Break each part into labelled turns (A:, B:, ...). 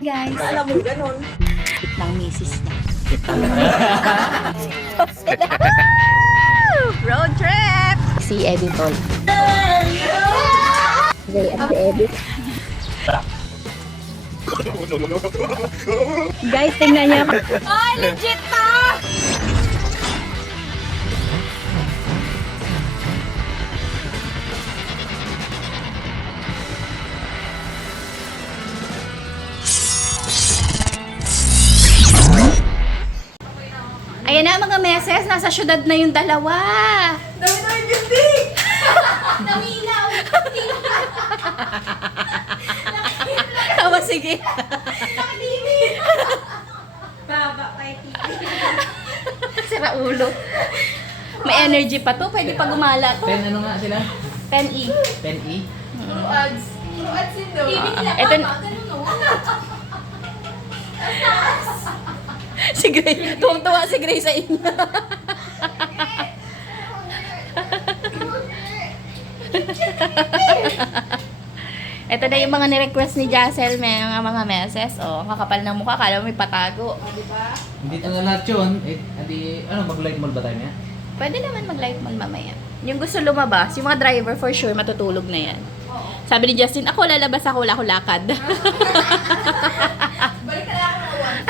A: Guys,
B: Alam mo, ganon.
A: ng misis niya. Road trip! Si Editor. Ray at si Edit. Guys, tingnan niyo. Ay, legit to! Ayan na mga meses, nasa syudad na yung dalawa.
B: Dami-dami building!
A: Namilaw! Tawa, sige.
B: Baba kay TV.
A: Sira ulo. May energy pa to, pwede pa gumala to.
C: Pen ano nga sila?
A: 10E.
C: Pen E?
B: Puro ads. Puro ads yun daw.
A: Ito, si Gray, tuwang-tuwa si Gray sa inyo. Ito na yung mga ni-request ni Jassel, mga meses. Oh, kakapal ng mukha, kala mo may patago.
B: Diba?
C: Hindi ito na lahat yun. Eh, adi, ano, mag-light mall ba tayo niya?
A: Pwede naman mag-light mall mamaya. Yung gusto lumabas, yung mga driver for sure matutulog na yan. Sabi ni Justin, ako lalabas ako, wala ako lakad.
B: Balik ka lang ako na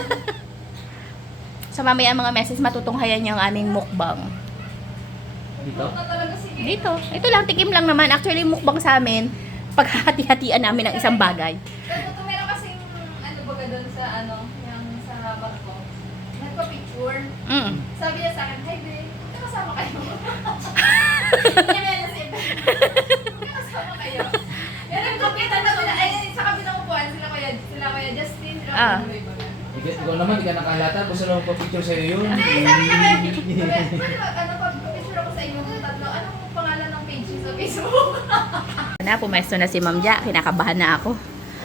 A: So mamaya mga meses matutunghayan yung aming mukbang.
C: Dito?
B: talaga sige.
A: Dito. Ito lang, tikim lang naman. Actually, yung mukbang sa amin, paghati-hatian namin ng isang bagay.
B: Pero meron kasing ano baga doon sa ano, yung sa barko. Nagpa-picture.
A: Mm.
B: Sabi niya sa akin, hi babe, magkakasama kayo. Hindi niya si Ebe. Magkakasama kayo. Pero nagkakita na sila, ay sa kabilang upuan, sila kuya Justin, sila
A: Ah.
B: kuya Babe.
C: Ikaw naman, di ka nakalata. Gusto lang pa-picture sa'yo yun.
B: Hindi, sabi niya kaya, pwede ba, ano, pag-picture ako sa inyo ng tatlo, anong pangalan ng page niyo sa Facebook?
A: Na, pumesto na si Ma'am Ja. Kinakabahan na ako.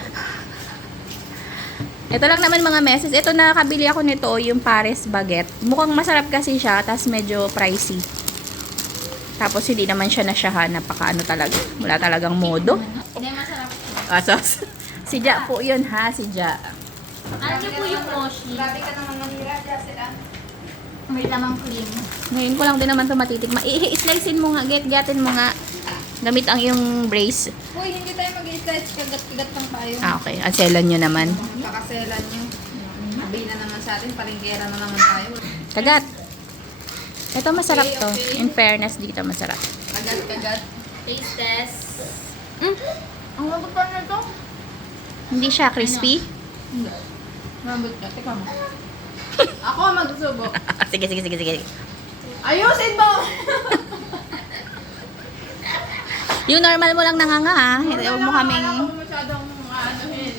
A: Ito lang naman mga meses. Ito nakabili ako nito, yung Paris Baguette. Mukhang masarap kasi siya, tas medyo pricey. Tapos hindi naman siya nasyahan. Napaka ano talaga. Wala talagang modo.
B: Hindi, masarap.
A: Asos. Si Ja po yun ha, si Ja.
B: Ano niyo po yung mochi? Grabe ka naman manira, Justin ah.
D: May lamang cream.
A: Ngayon ko lang din naman ito matitikma. I-slicein mo nga, gatin mo nga. Gamit ang yung brace.
B: Uy, hindi tayo mag-i-slice, kagat-kagat lang tayo.
A: Ah, okay. Anselan nyo naman.
B: Kakaselan niyo. Sabihin na naman sa atin, paringgera na naman tayo.
A: Kagat. Ito masarap
B: Okay,
A: to.
B: okay.
A: In fairness, dito masarap.
B: Kagat-kagat.
D: Taste test.
B: Ang lambot pa nito?
A: Hindi siya crispy.
B: Hindi. Lambot ka. Teka mo. Ako ang magsusubo.
A: Sige, sige, sige, sige.
B: Ayusin mo!
A: Yung normal mo lang nanganga ha. Hindi mo kaming...
B: Wala ko masyadong aanohin.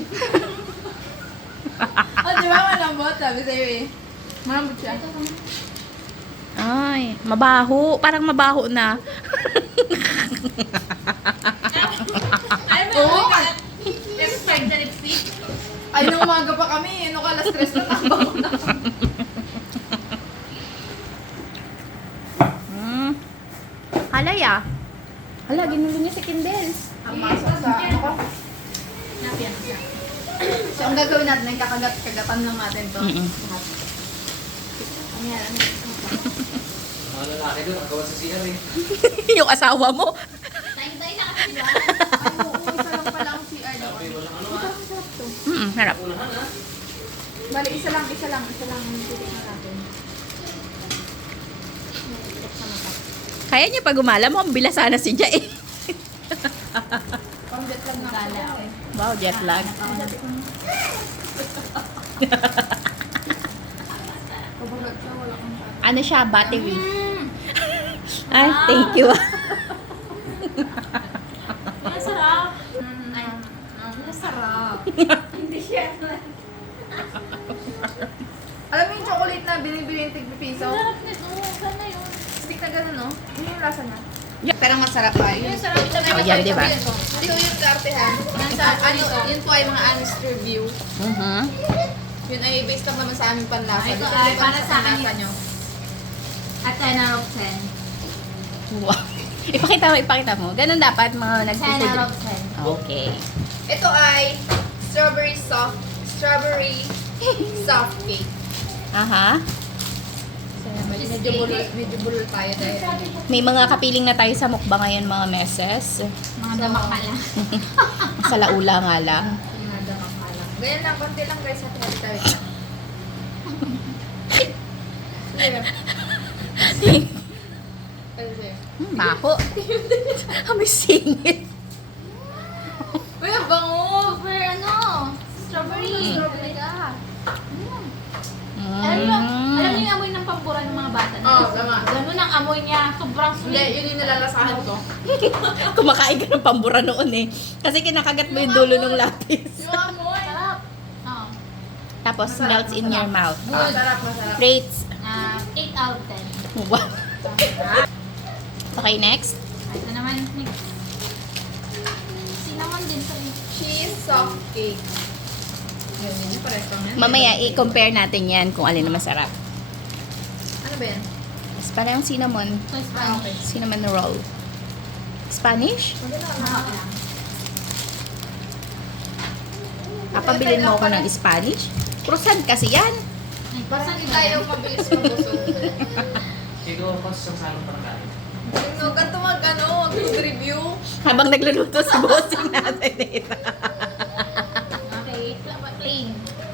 B: Oh, di ba malambot? Sabi sa'yo eh. Malambot siya.
A: Ay, mabaho. Parang mabaho na.
B: Ay, may
D: Oo.
B: Expired na lipstick. Ay, nung umaga pa kami. Ano ka, alas 3 na nakabako na.
A: Halay ah. Hala, ginulo niya si Kindles.
B: Ang masok sa ano ko. So, ang gagawin natin ay kakagat-kagatan lang natin to.
A: Mm-mm.
B: Ano yan? Ano yan?
C: Mga lalaki doon, ang gawa sa CR eh.
A: Yung asawa mo.
D: Tayo-tayo na kasi ba?
B: Ay, oo, isa lang pala ang CR doon.
C: Sabi, walang ano
B: Ito,
C: ah.
B: ang sarap to.
A: Harap.
C: Unahan ah.
B: Bali, isa lang ang titikman natin.
A: Kaya niya pag gumala mo, ang bilas sana si Ja eh.
B: Pang jet lag na ako eh.
A: Wow, jet lag.
B: Kabagat siya, wala kang tayo.
A: Ano siya, battery. Ay, thank you.
D: Masarap.
B: Ay, masarap.
D: Hindi siya.
B: Alam mo yung chocolate na binibili yung tig-piso?
D: Masarap nito. Sana yun.
B: Stick na gano'n, no? Ano yung lasa na? Pero masarap pa yun.
D: Yung sarap ito.
A: Oh, yan, di ba?
B: Ito yung kartehan. Yun po ay mga honest review. Yun ay based lang naman sa aming panlasa.
D: Ito
B: Depende
D: ay
B: pa
D: para sa akin
B: panlasa
D: yun.
B: nyo.
D: At 10 out of 10.
A: Wow. Ipakita mo. Ganun dapat mga
D: 10 out
A: nagsisid.
D: of 10.
A: Okay.
B: Ito ay strawberry soft strawberry soft cake.
A: Aha.
B: So, medyo bulol tayo dahil.
A: May mga kapiling na tayo sa mukbang ngayon mga meses.
D: Mga damak ka lang.
A: Sa laula nga lang.
B: Pinadamak ka lang. Ganyan lang, konti lang guys. Hati-hati tayo. Sige. Ano sa'yo?
A: Baho. May singit.
B: Uy, ang bango!
D: Super ano? Strawberry.
B: Strawberry
D: ka. Alam niyo yung amoy ng pampura ng mga bata na?
B: Oo, tama.
D: Ganun ang amoy niya. Sobrang
B: Hindi,
D: sweet.
B: yun yung nalalasahan ko.
A: Kumakain ka ng pambura noon eh. Kasi kinakagat mo yung dulo ng lapis.
B: Yung amoy!
D: Sarap. Oo.
A: Tapos melts in your mouth.
B: Masarap, masarap.
A: Rates.
D: 8 out of 10.
A: Wow. Okay, next.
D: Ito naman. Next. Cinnamon din sa
B: Cheese soft cake. Yun, yun yung pares lang yan.
A: Mamaya, i-compare natin yan kung alin na masarap.
B: Ano ba yan?
A: Mas parang cinnamon.
D: So,
B: Ah,
D: Spanish.
B: okay.
A: Cinnamon roll. Spanish?
D: Mahal lang.
A: Papabilin mo ako ng Spanish? Croissant kasi yan.
D: Ay,
B: Parang
D: pasan
B: hindi tayo mabilis mabusog.
C: Siguro kung sa salon parang galing.
B: No, ganito mag-review.
A: Habang nagluluto si bossing natin ito.
D: Okay. Plain.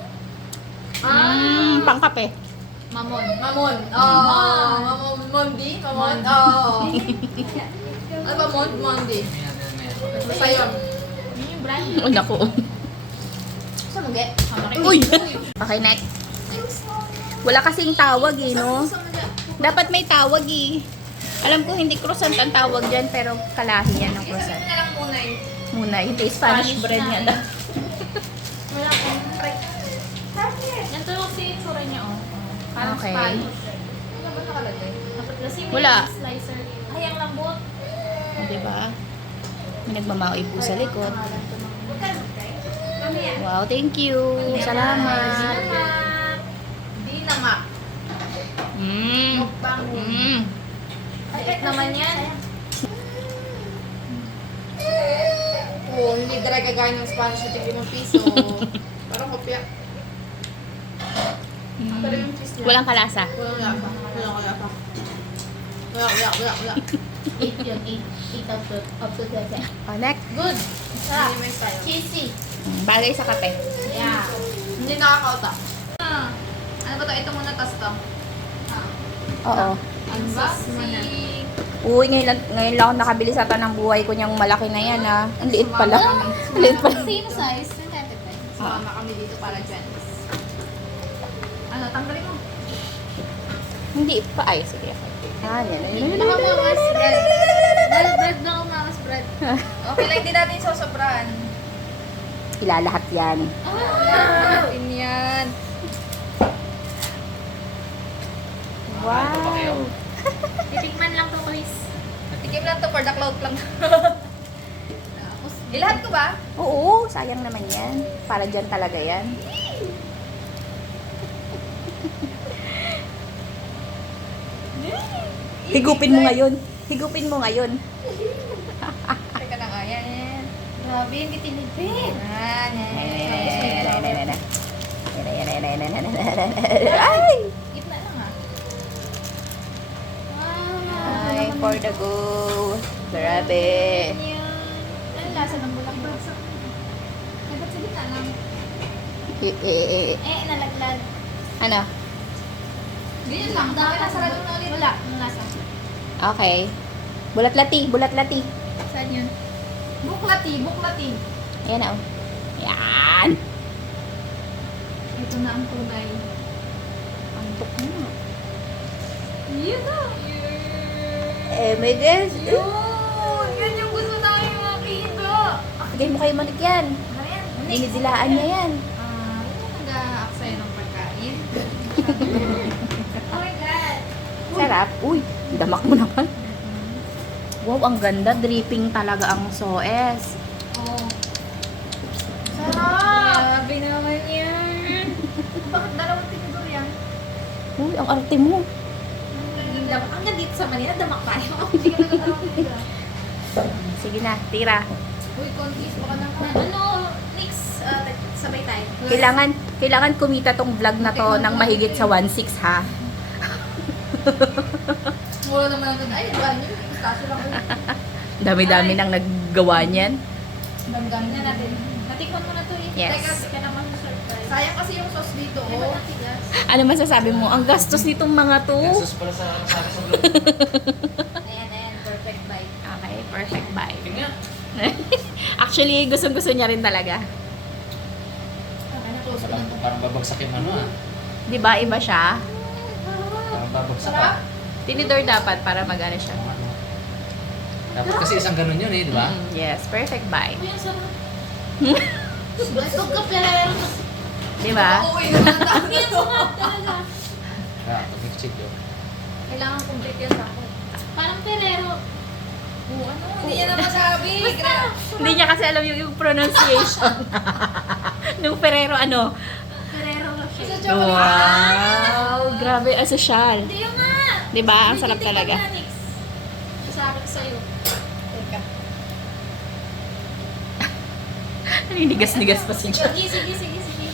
A: Pangkape.
D: Mamon.
B: Mamon. Oh, Mamon. Mondi. Mamon. Oh. Ano ba Mondi? Basta yun.
D: Yun yung brand.
A: Oh, naku.
B: Saan mo get?
A: Uy! Okay, next. Wala kasing tawag eh, no? Dapat may tawag eh. Alam ko hindi croissant ang tawag dyan, pero kalahi yan ng croissant.
B: Sabihin na lang muna eh.
A: Muna, hindi Spanish bread nga daw.
B: Wala akong break.
D: Ganito yung tsura niya, oh. Parang
A: Okay.
D: Spanish.
B: Ano ba nakalagay?
D: Kasi may
A: Wala.
D: slicer. Ay, ang lambot.
A: Diba? May nagmamaoy po sa likod.
B: Mamaya.
A: Wow, thank you. Salamat.
B: Salamat. Di na nga. Mukbang.
D: Bait naman yan.
B: Oo, hindi talaga gaya ng Spanish na tigli mong piso. Parang kopya. Pero yung cheese niya.
A: Walang kalasa.
B: Walang yapa. Wala.
D: 8 yun. 8 out of 10.
A: Oh, next.
D: Good. Sarap.
B: Hindi may style.
D: Cheesy.
A: Bagay sa kape.
D: Yeah.
B: Hindi nakakauta. Ano ba to? Ito muna, tas to.
A: Oo.
B: Ano ba?
A: Uy, ngayon lang ako nakabili sa tanang buhay ko niyang malaki na yan ah. Ang liit pala. Ang liit pala.
D: Same size. Nagkatipid.
B: Sumama kami dito para dyan. Ano, tanggalin mo.
A: Hindi pa. Ay, sige. Ah, yan.
D: Nakamawas bread. Bread na kumawas bread.
B: Okay lang, hindi natin sosobrahan.
A: Ilalahat yan.
B: Natin yan.
A: Wow.
D: Titikman lang to, Chris.
B: Tikim lang to for the cloud lang. Ilahat ko ba?
A: Oo, sayang naman yan. Para dyan talaga yan. Higupin mo ngayon. Higupin mo ngayon.
B: Teka na nga, yan.
D: Grabe, hindi tinipid.
B: Yan,
A: Ay!
B: Gitna lang ah.
D: Wow.
A: Ay, for the go. Grabe.
D: Ano lasa ng bulaklak? Dapat sa gitna lang. Nalaglag.
A: Ano?
B: Ganyan lang.
D: Dami
B: Bakit nasarado na ulit?
D: Wala, ang lasa.
A: Okay. Bulat-lati, bulat-lati.
D: Saan yun?
B: Buklati.
A: Ayan na, oh. Yan.
B: Ito na ang tunay.
A: Antok na.
B: Yun na.
A: Eh, may guess.
B: Yun! Yan yung gusto namin makita.
A: Bigay mo kay Manik yan.
B: Ayan.
A: Dinidilaan niya yan.
B: Nag-aaksaya ng pagkain. Oh my God!
A: Sarap. Uy, damak mo naman. Wow, ang ganda. Dripping talaga ang soes.
B: Oh. Sarap! Grabe naman yan. Bakit dalawang tinidor yan?
A: Uy, ang arte mo.
B: Hanggang dito sa Manila, damak tayo. Hindi ka nagdadalawang tinidor.
A: Sige na, tira.
B: Uy, confused baka nang...
D: Ano, next, sabay tayo.
A: Kailangan kumita tong vlog na to ng mahigit sa 1.6 ha.
B: Mura naman natin. Ay, diba nyo? Kaso lang ko.
A: Dami-dami nang naggawa niyan.
B: Dami-dami na natin.
D: Natikman mo na to eh.
A: Yes.
D: Teka, ka naman surprise.
B: Sayang kasi yung sauce dito.
D: Di ba
B: Oh.
D: natigas?
A: Ano masasabi mo? Ang gastos nitong mga to.
C: Gasos pala sa vlog.
D: Ayan. Perfect bite.
A: Okay, perfect bye.
C: Tingnan.
A: Actually, gustong-gusto niya rin talaga.
C: Parang babagsak yung ano ah.
A: Di ba iba siya?
C: Parang babagsak
B: Sarap.
C: ah.
A: Tinidor dapat para mag-ano siya.
C: Ano. Dapat kasi isang ganun yun eh, di ba?
A: Yes, perfect bye.
D: Uy, ang sarap. Huwag ka pero.
A: Di ba?
B: Okay naman ang tao
D: Ang
B: nito.
D: sarap talaga.
C: Kaya, pag-check yun.
B: Kailangan complete yan sa ako.
D: Parang perero.
B: Oo, ano? Hindi niya na masabi.
A: Hindi niya kasi alam yung pronunciation. Nung Ferrero ano?
D: Perero
B: Isa
D: siya.
B: chocolate.
A: Wow! Grabe, asosyal.
D: Hindi yun nga.
A: Di ba? Ang sarap
D: Titikman
A: talaga.
D: na, Nix. Sasabi ko sa'yo.
B: Teka.
A: Naninigas-nigas pa siya.
D: Sige.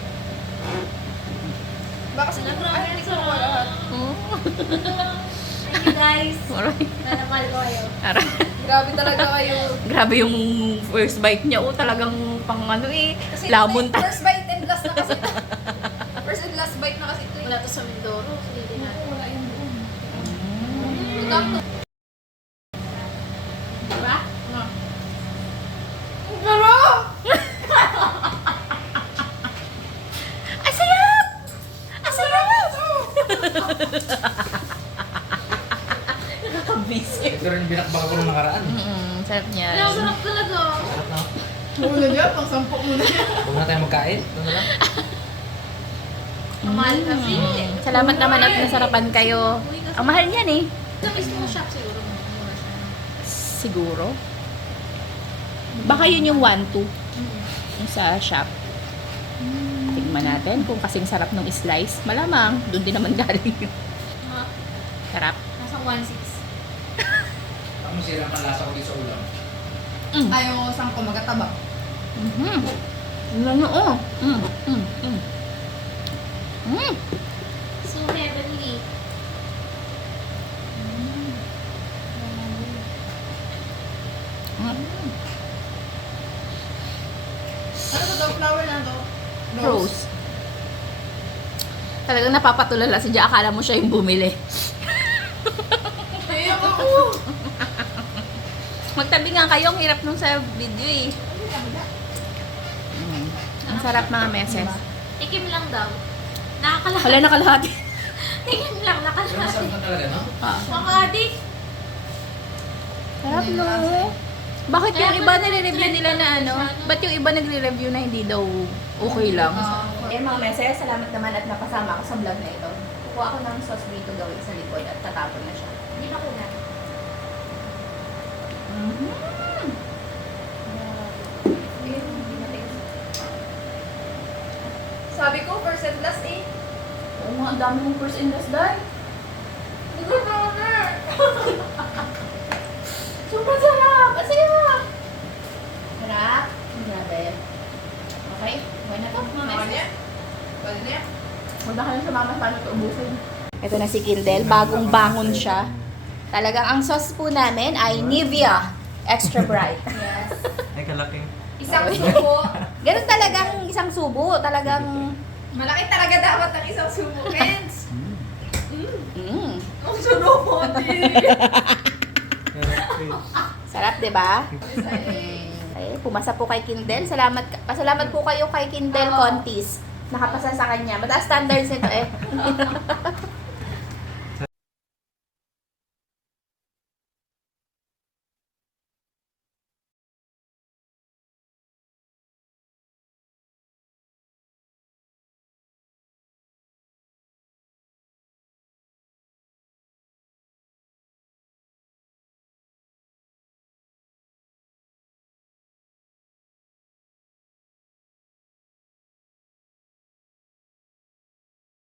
B: Baka sa
D: Sobrang
B: ay, hindi ko
D: sarap.
B: nakuha lahat.
D: Thank you guys.
A: Alright.
D: Nanamahal ko kayo.
B: Grabe talaga kayo.
A: Grabe yung first bite niya. Oh, talagang pang ano eh.
B: Kasi
A: Lamon
B: ito,
A: ta.
B: first bite and last na kasi ito. First and last bite na kasi ito.
D: Wala to sa Mindoro. Sige na.
B: Wala yun doon.
A: Mm.
D: Diba?
B: No. Pero!
A: Asayap! Asayap! Nakakabisi.
C: Ito rin binakbaka ko nung nakaraan.
A: Sarap niya.
D: Ang sarap talaga.
C: Sarap na.
B: Muna niya, pang sampok muna niya.
C: Huwag na tayo magkain. Ito na lang.
D: Ang mahal kasi.
A: Salamat naman at nasarapan kayo. Ang mahal niyan eh.
D: Sa mismo shop siguro. Mura siya.
A: Siguro. Baka yun yung 1-2 yung sa shop. Tignan natin kung kasing sarap ng slice. Malamang, doon din naman galing yung
D: Mga
A: sarap.
D: nasa 1.6.
C: Ako masira ang lasa ko dito sa ulam.
B: Ayaw mo sang ko magatabak.
A: Ano oh.
D: So heavenly.
B: Ano to daw? Flower na to?
A: Rose. Talagang napapatulala si Jia. Akala mo siya yung bumili.
B: Ayaw ako.
A: Magtabi nga kayo. Ang hirap nung sa video eh. Ang sarap mga meses.
D: Tikim lang daw. Nakakalahati.
A: Wala na kalahati.
D: Tikim lang,
C: Pero
D: nakalahati.
C: masarap na talaga, no?
D: Mga adik.
A: Sarap no. Bakit yung iba nire-review nila na ano? Ba't yung iba nagre-review na hindi daw okay lang? Eh mga meses, salamat naman at napasama ako sa vlog na ito. Kukuha ako ng sauce dito gawin sa likod at tatapon na siya.
D: Hindi na ko na.
B: Sabi ko, first and last eh.
A: Oo nga, ang dami mong first and last dahil. Sobrang sarap! Ang sarap! Sarap? Grabe. Okay, okay na to mga
B: Ano
A: meses.
B: niya? Pwede na yan?
A: Punta ka na sa mama paano ito ubusin. Ito na si Kindle, bagong bangon siya. Talagang ang sauce po namin ay Nivea Extra Bright.
B: Yes.
C: Ay, kalaki.
B: Isang subo.
A: Ganun talagang isang subo, talagang
B: Malaki talaga dapat ang isang subo, Kens. Ang sunod.
A: sarap, 'di ba? Ay, pumasa po kay Kindle. Pasalamat po kayo kay Kindle
B: Oo.
A: Contis. Nakapasa sa kanya. Mataas standards nito eh.